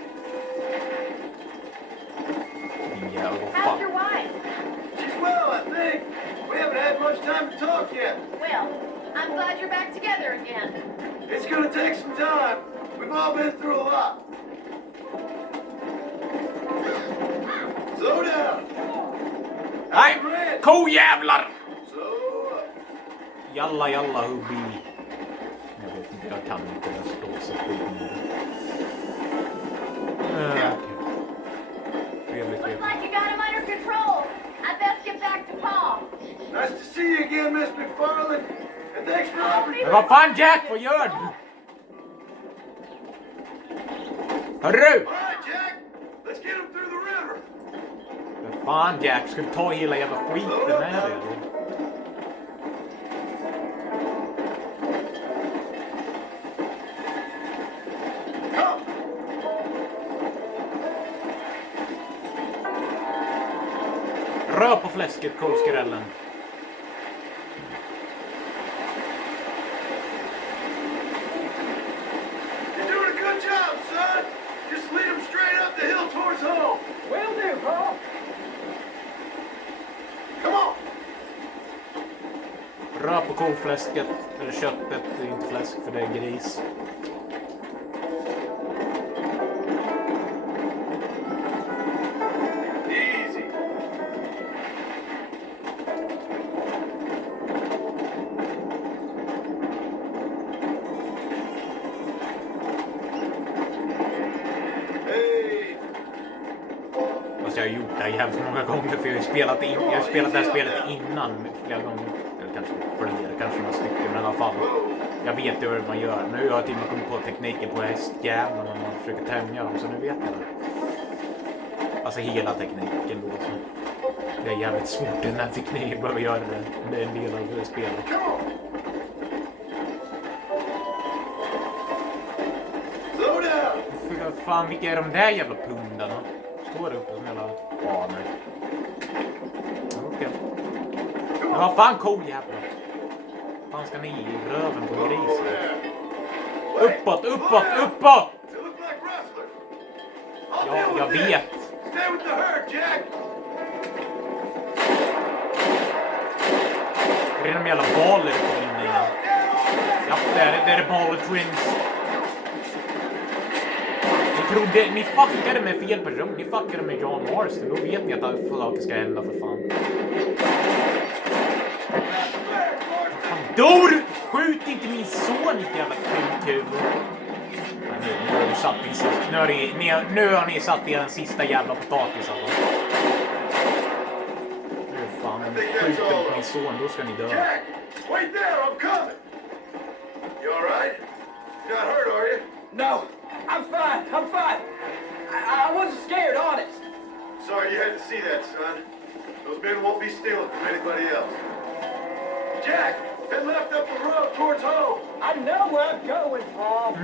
Ja, vad How's fan. your wife? She's well, I think. We haven't had much time to talk yet. Well, I'm glad you're back together again. It's gonna take some time. We've all been through a lot. Slow down. Nej, kojävlar! Slow up. Jalla, jalla, hubbi. Jag vet inte, jag kan inte det stå så skit. Looks like you got him under control. I best get back to Pa. Nice to see you again, Miss McFarland. And thanks for everything. Men vad fan, Jack, vad gör du? Hörru! All right, Jack. Let's get him through the river. Vad fan, Jack, ska du ta hela jävla skiten med dig? Come. Rör på fläsket, kolskrällen. You're doing a good job, son. Just lead him straight up the hill towards home. Will do, Paul. Come on. Rör på kolfläsket, eller köttet, det är inte fläsk för det är gris. Easy. Hey. Fast jag har gjort det här jävligt många gånger, för jag har spelat det här spelet innan flera gånger. Eller kanske flera, kanske några stycken, men i alla fall. Jag vet ju hur man gör. Nu har jag till och med kommit på tekniken på hästjävlar när man försöker tämja dem, så nu vet jag det. Alltså hela tekniken då. Så. Det är jävligt svårt, den här tekniken behöver göra det. Det är en del av spelet. Come on. Slow down. För fan, vilka är de där jävla pundarna? Står det uppe som jävla barner. Okej. Men vad fan, kojävlar. Fan ska ni i röven på grisen? Uppåt, uppåt, uppåt! They look like rustlers. I'll Ja, deal jag with this. vet. Stay with the herd, Jack. Det är de jävla baller på inne igen. Ja, det är baller twins. Ni fuckade med fel person. Ni fuckade med John Marston. Då vet ni att saker ska hända för fan. Fan, dör! Skjut inte min son, ditt jävla kulthuvud. Nu har du satt i sista. Nu har ni satt i den sista jävla potatis alltså. Nu fan, skjut på min son, då ska ni dö. Jack, Wait there, I'm coming. You all right? You're not hurt, are you? No, I'm fine. I'm fine. I wasn't scared, honest. Sorry you had to see that, son. Those men won't be stealing from anybody else. Jack, head left up the road towards home. I know where I'm going, Paul.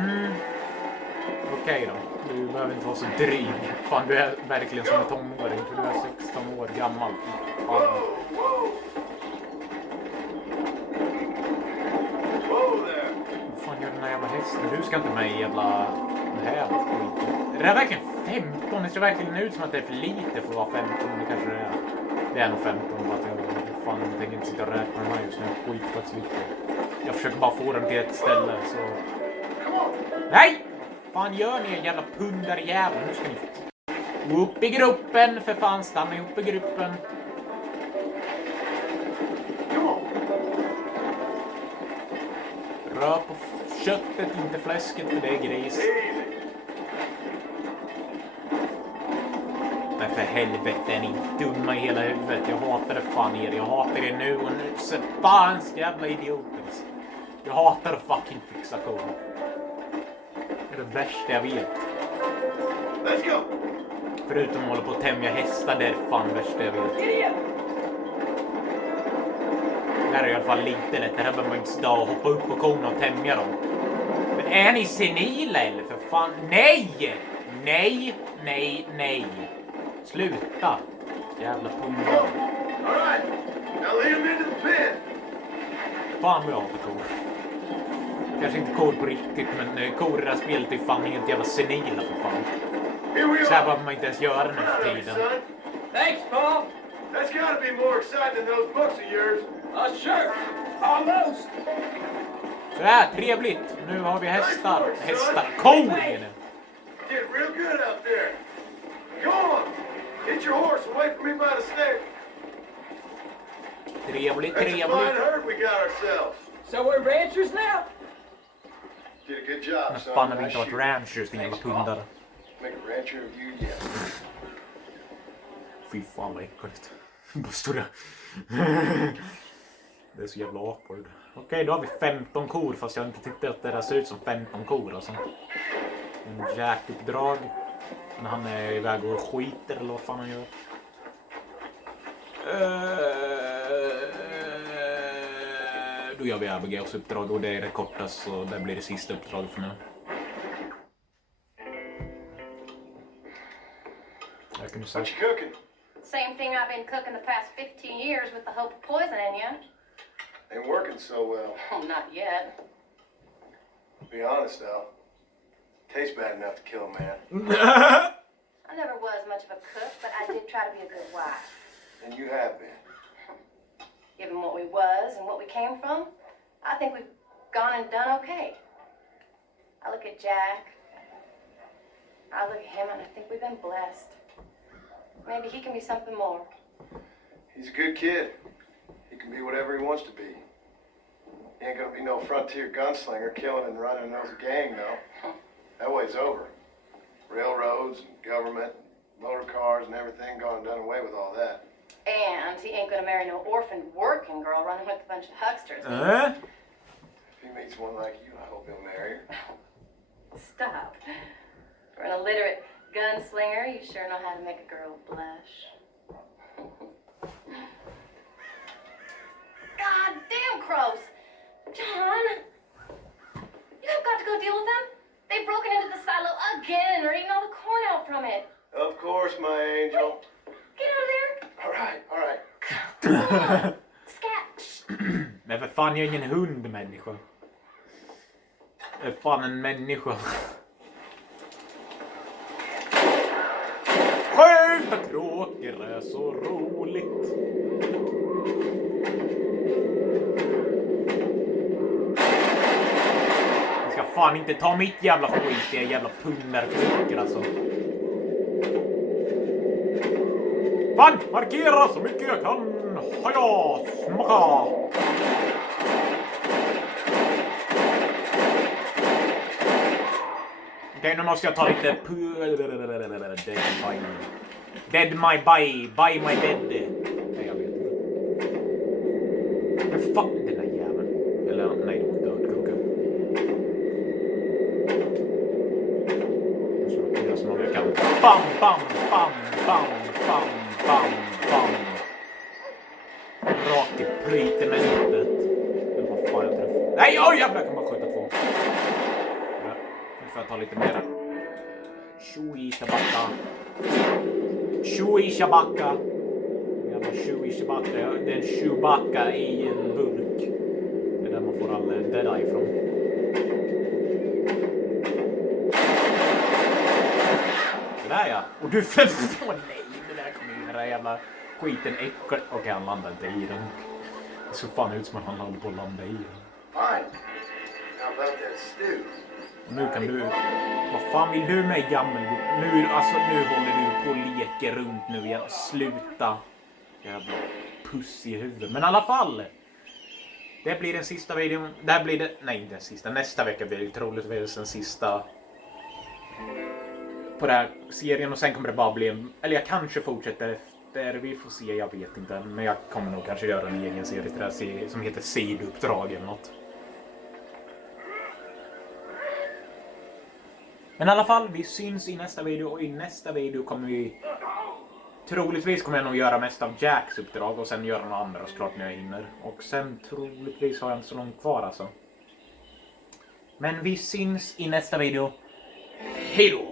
Okej då. Du behöver inte vara så dryg. Fan, du är verkligen som en tonåring. För du är 16 år gammal. Whoa, whoa. Whoa there. Vad fan gör den här jävla hästen? Du ska inte med i jävla... Det här skiten. Är det verkligen 15? Det ser verkligen ut som att det är för lite för att vara 15. Det kanske det är. Det är nog 15. Bara att jag tänker inte sitta och räkna den här just nu. Skit faktiskt lite. Jag försöker bara få den till ett ställe så... Nej! Vad fan gör ni jävla pundarjävlar? Nu ska ni... Upp i gruppen! För fan, stanna ihop i gruppen. Rör på köttet, inte fläsket, för det är gris. Men för helvete, är ni dumma i hela huvudet. Jag hatar det fan er. Jag hatar det nu och nu. Så fan, jävla idioter. Jag hatar att fucking fixa kod. Det är det värsta jag vet. Let's go. Förutom att hålla på att tämja hästar, det är fan värsta jag vet. Det här är i alla fall lite lätt. Det här behöver man inte stå och hoppa upp på korna och tämja dem. Men är ni senila eller för fan? Nej! Nej, nej, nej. Sluta. Jävla pundar. All right. Now lead him into the pen. Fan vad jag hatar kor. Kanske inte kor på riktigt, men kor i det här spelet är fan helt jävla senila för fan. Så här behöver man inte ens göra nu för tiden. Thanks, Paul. That's gotta be more exciting than those books of yours. Sure. Almost. Så här, trevligt. Nu har vi hästar. Hästar. Kor igen. Did real good out there. Go on. Hit your horse and wait for me by the stairs. Trevligt, That's a fine trevligt. herd we got ourselves. So we're ranchers now? Did a good job, Men son. fan har vi inte Nice varit ranchers, din jävla pundare. Make a rancher of you yet. Fy fan vad äckligt. Bara stora. Det är så jävla awkward. Okej, då har vi 15 kor, fast jag inte tyckte att det där ser ut som 15 kor alltså. En Jack-uppdrag. När han är iväg och skiter eller vad fan han gör. Då gör vi Abigails uppdrag och det är det kortast, så det blir det sista uppdraget för nu. Jag kunde säga. What you cooking? Same thing I've been cooking the past 15 years with the hope of poisoning you. Ain't working so well. Oh, not yet. Be honest though. Tastes bad enough to kill a man. I never was much of a cook, but I did try to be a good wife. And you have been. Given what we was and what we came from, I think we've gone and done okay. I look at Jack. I look at him and I think we've been blessed. Maybe he can be something more. He's a good kid. He can be whatever he wants to be. He ain't gonna be no frontier gunslinger killing and running those gang though. That way's over. Railroads and government, motor cars and everything gone and done away with all that. And he ain't gonna marry no orphaned working girl running with a bunch of hucksters. If he meets one like you, I hope he'll marry her. Stop. For an illiterate gunslinger, you sure know how to make a girl blush. God damn crows! John! You have got to go deal with them. They've broken into the silo again and are eating all the corn out from it. Of course, my angel. Get out of there! All right, all right. Scat! Men för fan, jag är ingen hundmänniska. Jag är fan en människa. Skjuta kråkor är så roligt. Jag ska fan inte ta mitt jävla skit, jag jävla pundarkråkor alltså. Fan, markera så mycket jag kan. Haja, smaka. Okej, nu måste jag ta lite Dead my buy my dead. Nej, jag vet inte. Men fan, den där jäveln. Bam, bam, bam, bam, bam, bam, bam. Rakt i plyten med livet. Eller vad fan jag träffade. Nej, oj jävlar, jag kan bara skjuta två. Ja, nu får jag ta lite mer. Shui Shabaka. Shui Shabaka. Jävla Shui Shabaka. Det är en Chewbacca i en burk. Det är där man får all döda ifrån. Sådär ja. Och du förstår, nej, det där kommer ju den där jävla skiten äckligt. Okej, han landar inte i den. Det såg fan ut som att han håller på att landa i den. Fine. How about that stew? Och nu kan du... Vad fan vill du med gammel? Nu håller du på och leker runt nu igen. Sluta. Jävla puss i huvudet. Men i alla fall. Det blir den sista videon. Det här blir det... Nej, inte den sista. Nästa vecka blir det troligtvis den sista. På den här serien. Och sen kommer det bara bli en... Eller jag kanske fortsätter efter. Vi får se, jag vet inte. Men jag kommer nog kanske göra en egen serie till det här som heter Sidouppdrag eller något. Men i alla fall, vi syns i nästa video. Och i nästa video kommer vi... Troligtvis kommer jag nog göra mest av Jacks uppdrag. Och sen göra några andra såklart när jag hinner. Och sen troligtvis har jag inte så långt kvar alltså. Men vi syns i nästa video. Hej då!